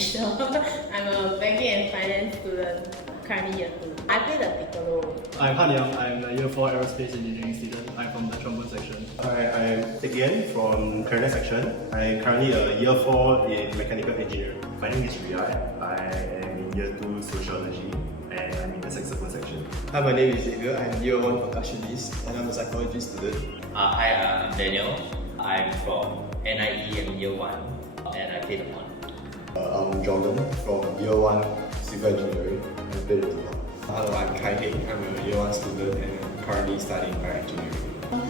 Alicia. I'm a banking and finance student, currently year 2. I play the piccolo. I'm Han Yang, I'm a year 4 aerospace engineering student. I'm from the trombone section. Hi, I'm Teck Yen from clarinet section. I'm currently a year 4 in mechanical engineering. My name is Riyad. I am in year 2 sociology and I'm in the saxophone section. Hi, my name is Xavier. I'm year 1 percussionist and I'm a psychology student. Hi, I'm Daniel. I'm from NIE and year 1 and I play the horn. I'm Jordan from year 1 civil engineering and play the tuba. Hello, I'm Kai Heng. I'm a year 1 student and I'm currently studying bioengineering.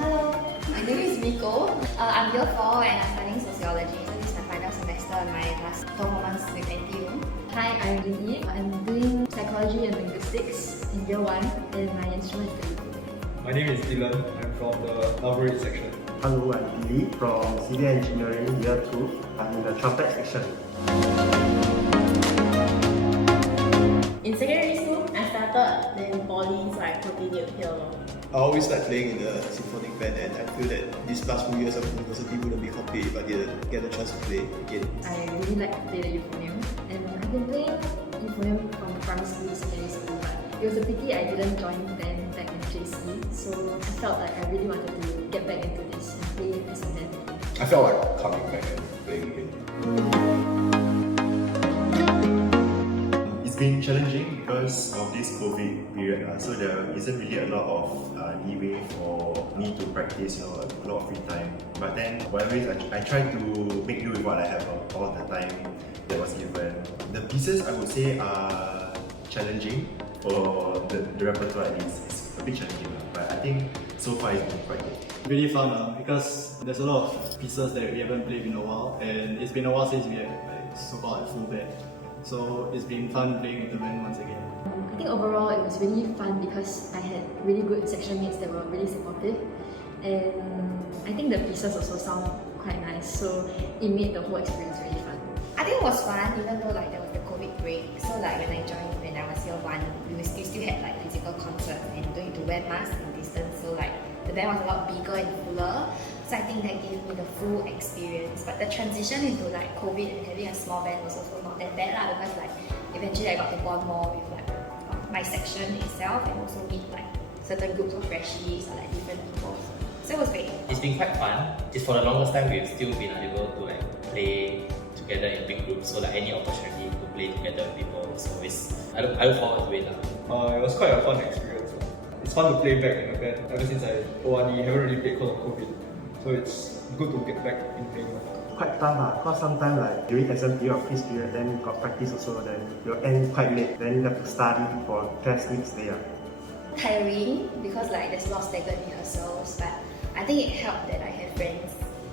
Hello, my name is Miko. I'm year 4 and I'm studying sociology. So this is my final semester and my last performance with NTU. Hi, I'm Lily. I'm doing psychology and linguistics in year 1 and my instrument is the ukulele. My name is Dylan. I'm from the Algorithm section. Hello, I'm Billy from civil engineering year 2. I'm in the trumpet section. In secondary school, I started, then poly, so I continued here. I always like playing in the symphonic band and I feel that these last few years of university wouldn't be complete if I didn't get the chance to play again. I really like to play the euphonium and I've been playing euphonium from primary school to secondary school, but it was a pity I didn't join band back in JC, so I felt like I really wanted to get back into this and play as a band. I felt like coming back and playing again. It's been challenging because of this COVID period, so there isn't really a lot of leeway for me to practice, a lot of free time. But then, whatever it is, I try to make do with what I have all the time that was given. The pieces I would say are challenging for the repertoire at least. It's a bit challenging, but I think so far it's been quite good. Really fun because there's a lot of pieces that we haven't played in a while, and it's been a while since we had so-called a full band. So it's been fun playing with the band once again. I think overall it was really fun because I had really good section mates that were really supportive, and I think the pieces also sound quite nice, so it made the whole experience really fun. I think it was fun even though like there was the COVID break. So like when I joined when I was year 1, we still had like physical concerts and don't need to wear masks and distance. So like the band was a lot bigger and fuller. So I think that gave me the full experience. But the transition into like COVID and having a small band was also not that bad because like eventually I got to bond more with like my section itself and also meet like certain groups of freshies or like different people. So it was great. It's been quite fun. Just for the longest time, we've still been able to like play together in big groups. So like any opportunity to play together with people. So I look forward to it. It was quite a fun experience. It's fun to play back in a band. Ever since I ORD, haven't really played because of COVID. So it's good to get back in playing. Quite tough because sometimes like during exam period or quiz period, then you got practice also, then you'll end quite late, then you have to study for test next day. Tiring because like there's a lot of staggered rehearsals, but I think it helped that I have friends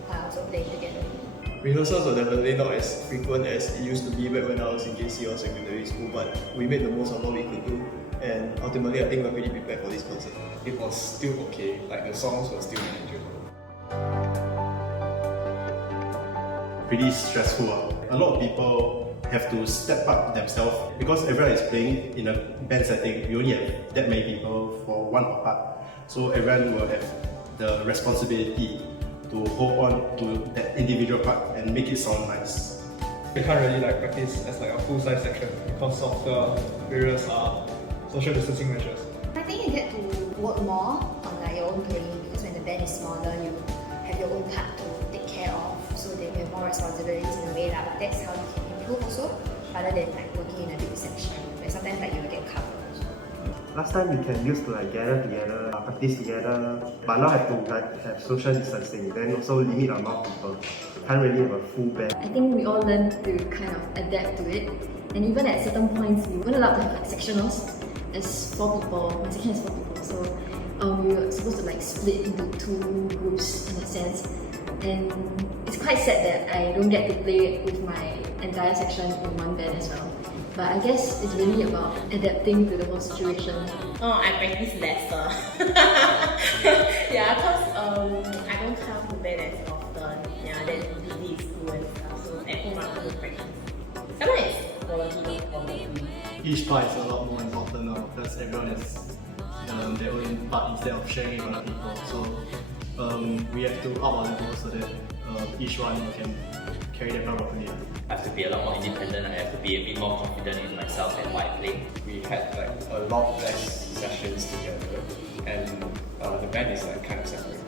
also playing together with me. Rehearsals were definitely not as frequent as it used to be back when I was in JC or secondary school, but we made the most of what we could do. And ultimately, I think we're pretty prepared for this concert. It was still okay, like the songs were still manageable. Pretty stressful. A lot of people have to step up themselves because everyone is playing in a band setting. We only have that many people for one part, so everyone will have the responsibility to hold on to that individual part and make it sound nice. We can't really like practice as like a full-size section because of the various social distancing measures. I think you get to work more on like your own playing because when the band is smaller, you have your own part to take care of, so that you have more responsibilities in a way that but that's how you can improve also, rather than like working in a big section where sometimes like you will get covered also. Last time we can use to like gather together, practice together, but now have to like have social distancing, then also limit the amount of people. Can't really have a full band. I think we all learned to kind of adapt to it, and even at certain points we weren't allowed to have like sectionals as 4 people, my section is 4 people, so we were supposed to like split into 2 groups in a sense, and it's quite sad that I don't get to play with my entire section in one band as well. But I guess it's really about adapting to the whole situation. I practice lesser. Yeah, because I don't come to bed as often. Yeah, then busy school and stuff. So at home I have to practice. Sometimes it's quality probably. Each part is a lot more important now because everyone has their own part instead of sharing with other people. So we have to up our level so that each one can carry their part properly. I have to be a lot more independent. I have to be a bit more confident in myself and what I play. We had like a lot less sessions together, and the band is like kind of separated.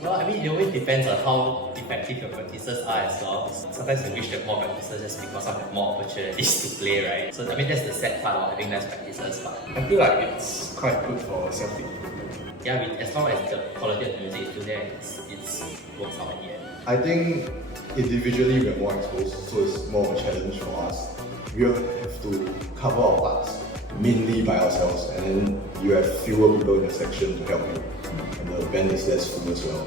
Well, I mean, it always depends on how effective your practices are as well. Sometimes you wish you have more practices just because you have more opportunities to play, right? So, I mean, that's the sad part of having less practices. But I feel like it's quite good for self-development. yeah, as long as the quality of the music is still there, it works out in the end. I think individually we are more exposed, so it's more of a challenge for us. We have to cover our parts mainly by ourselves, and then you have fewer people in the section to help you, and the band is less full as well.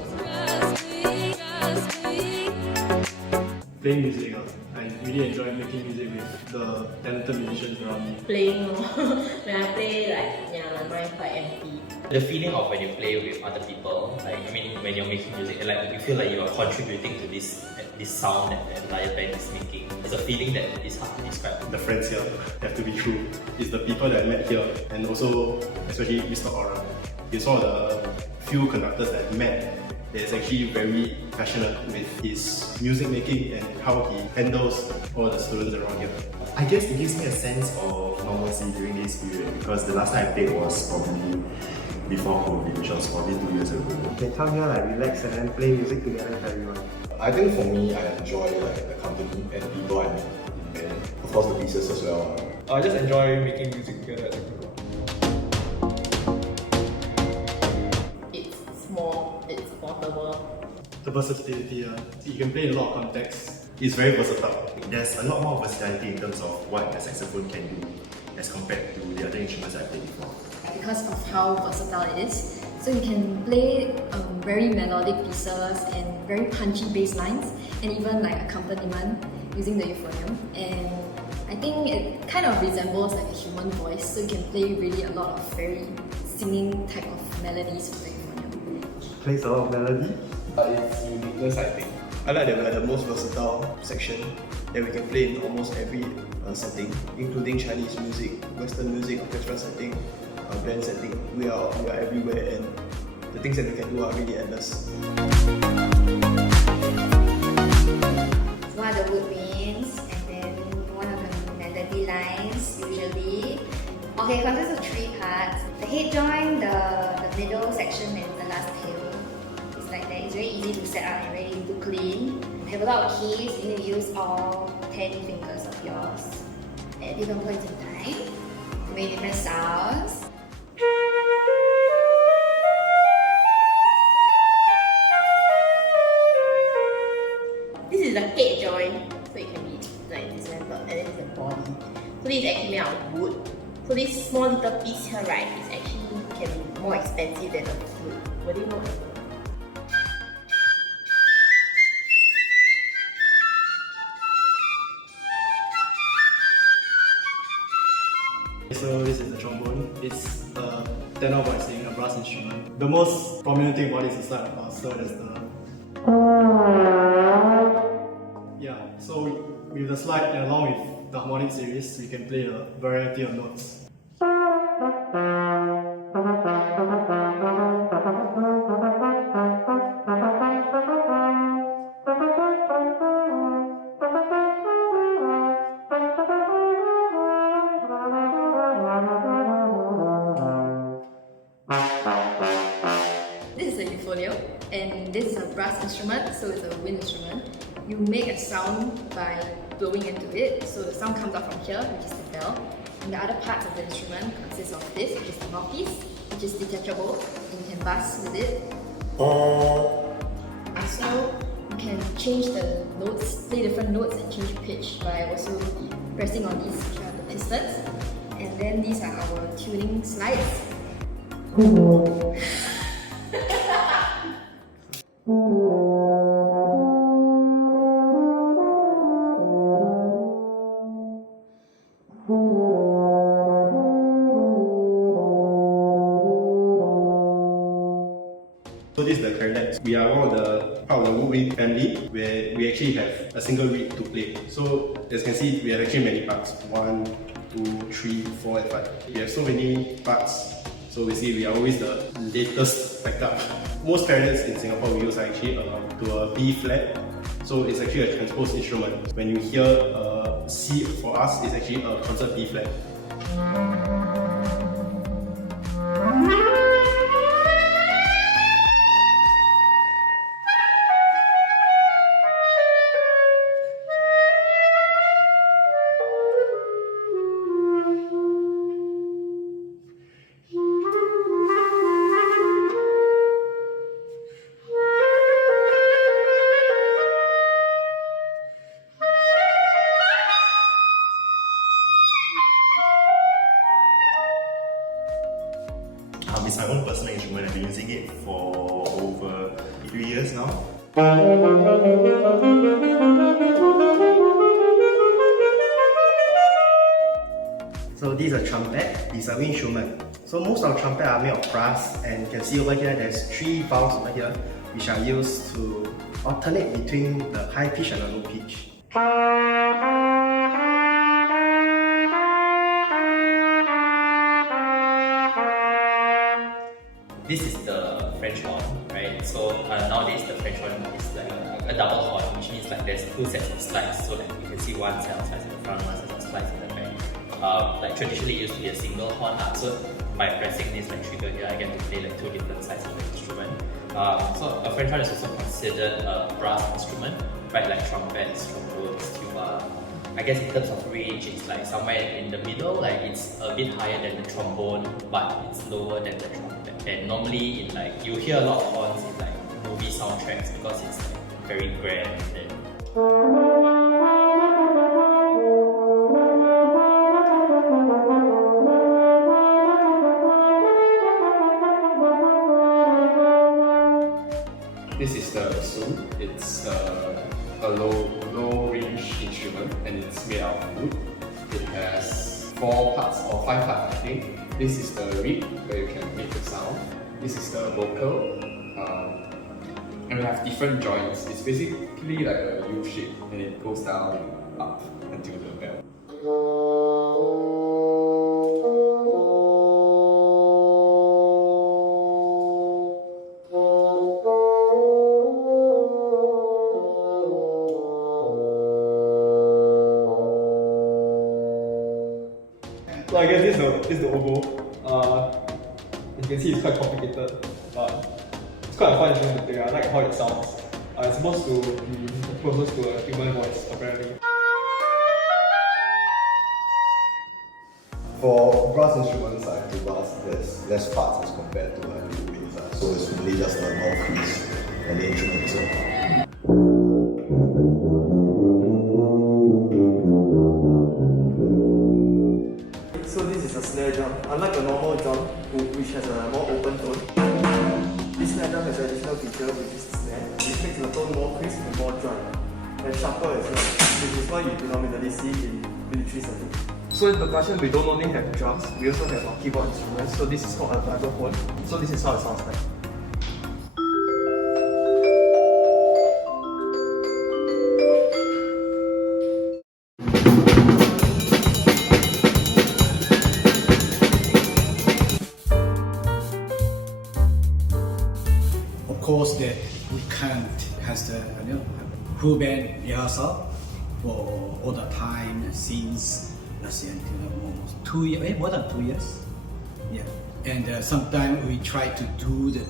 Playing music, I really enjoy making music with the talented musicians around me. Playing when I play, my mind quite empty. The feeling of when you play with other people, when you're making music, you feel like you are contributing to this sound that the entire band is making. It's a feeling that is hard to describe. The friends here have to be true. It's the people that I met here, and also especially Mr. Aura. He's one of the few conductors that I met that is actually very passionate with his music making and how he handles all the students around here. I guess it gives me a sense of normalcy during this period, because the last time I played was probably before COVID, which was probably 2 years ago. You can come here, relax, and then play music together with everyone. I think for me, I enjoy the company and the people I meet, and of course the pieces as well. I just enjoy making music together as a group. It's small, it's portable. The versatility, you can play in a lot of contexts. It's very versatile. There's a lot more versatility in terms of what the saxophone can do as compared to the other instruments I played before. Because of how versatile it is. So you can play very melodic pieces and very punchy bass lines, and even accompaniment using the euphonium. And I think it kind of resembles a human voice, so you can play really a lot of very singing type of melodies with the euphonium. Plays a lot of melody. It's uniqueness, I think. I like that we're the most versatile section that we can play in almost every setting, including Chinese music, Western music, orchestra setting, band setting. We are everywhere, and the things that we can do are really endless. One of the woodwinds, and then one of the melody lines usually. Okay, consists of 3 parts. The head joint, the middle section, and the last tail. It's like that. It's very easy to set up and very easy to clean. We have a lot of keys. You need to use all 10 fingers of yours at different points in time to make different sounds. This is the head joint, so it can be dismantled, and then the body. So this is actually made out of wood. So this small little piece here, right, is actually can be more expensive than a flute. What do you know? So this is the trombone. It's a tenor voicing, a brass instrument. The most prominent thing about it is the slide, of course. So there's the so with the slide and along with the harmonic series, we can play a variety of notes. This is a euphonium, and this is a brass instrument, so it's a wind instrument. You make a sound by blowing into it, so the sound comes out from here, which is the bell. And the other parts of the instrument consist of this, which is the mouthpiece, which is detachable, and you can bass with it. Also, you can change the notes, play different notes and change pitch by also pressing on these, which are the pistons. And then these are our tuning slides. So this is the clarinet. We are one of the part of the woodwind family where we actually have a single reed to play. So as you can see, we have actually many parts. 1, 2, 3, 4, and 5. We have so many parts. So basically, we are always the latest backup. Most clarinets in Singapore we use are actually to a B flat. So it's actually a transposed instrument. When you hear C for us, it's actually a concert B flat. It's my own personal instrument. I've been using it for over 3 years now. So this is a trumpet, it's a wind instrument. So most of the trumpet are made of brass, and you can see over here there's 3 valves over here which are used to alternate between the high pitch and the low pitch. This is the French horn, right? So nowadays the French horn is like a double horn, which means like there's 2 sets of slides. So like you can see one set of slides in the front, one set of slides in the back. Like traditionally it used to be a single horn. So by pressing this like trigger here, I get to play like 2 different sides of the instrument. So a French horn is also considered a brass instrument, right? Like trumpets, trombones, tuba. I guess in terms of range, it's like somewhere in the middle. Like it's a bit higher than the trombone, but it's lower than the trumpet. And normally, in like you hear a lot of horns in like movie soundtracks because it's like very grand. This is the Sojourn. It's a low range instrument, and it's made out of wood. It has 4 parts or 5 parts, I think. This is the reed where you can make the sound. This is the vocal, and we have different joints. It's basically like a U shape, and it goes down and up until the bell. So I guess this is the oboe. You can see it's quite complicated, but it's quite a fun instrument to play. I like how it sounds. It's supposed to be closest to a human voice, apparently. For brass instruments like tubas, there's less parts as compared to like winds. So it's really just the mouthpiece and the instrument itself. So this is a snare drum. Unlike a normal drum, which has a more open tone, this snare drum has an additional feature, which is the snare. It makes the tone more crisp and more dry, and sharper as well, which is what you predominantly see in military settings. So in percussion, we don't only have drums, we also have our keyboard instruments. So this is called a vibraphone. So this is how it sounds like. Of course, that we can't has the full band rehearsal for all the time since last year until almost 2 years, more than 2 years. Yeah, and sometimes we try to do the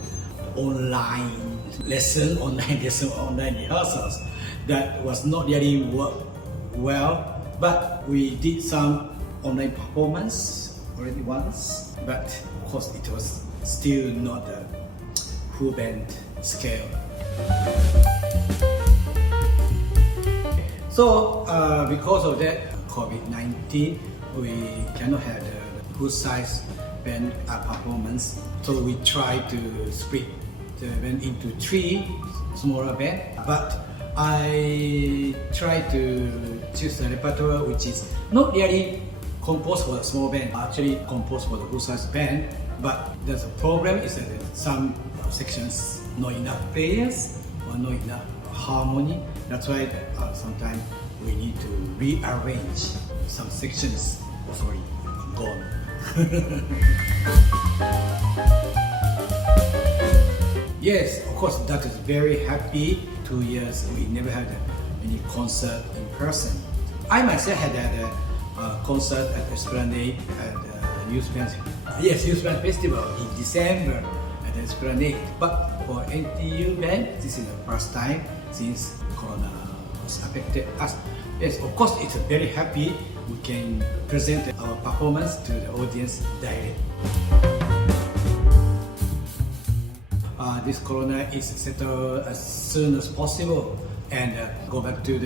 online rehearsals. That was not really work well, but we did some online performance already once. But of course, it was still not the full band scale. So because of that COVID-19, we cannot have the full size band performance. So we try to split the band into 3 smaller bands. But I try to choose a repertoire which is not really composed for a small band, actually composed for the full size band. But the problem is that some sections not enough players or not enough harmony. That's why sometimes we need to rearrange some sections. Sorry, gone Yes, of course, that is very happy. 2 years we never had any concert in person. I myself had a concert at Esplanade at Youth Band. Yes, Youth Band Festival in December at Esplanade. But for NTU Band, this is the first time since Corona has affected us. Yes, of course, it's very happy we can present our performance to the audience directly. This Corona is settled as soon as possible and go back to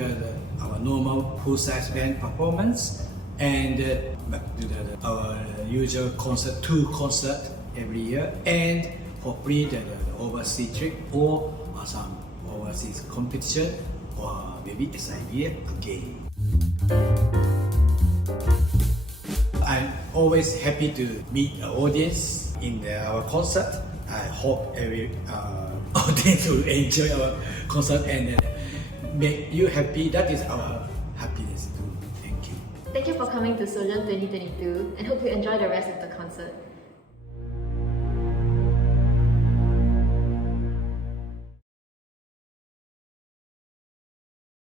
our normal full-size band performance and back to our usual concert, 2 concerts every year, and hopefully the overseas trip or some overseas competition or maybe SIV again. I'm always happy to meet the audience in our concert. I hope every audience will enjoy our concert and make you happy. That is our happiness too. Thank you. Thank you for coming to Sojourn 2022 and hope you enjoy the rest of the concert.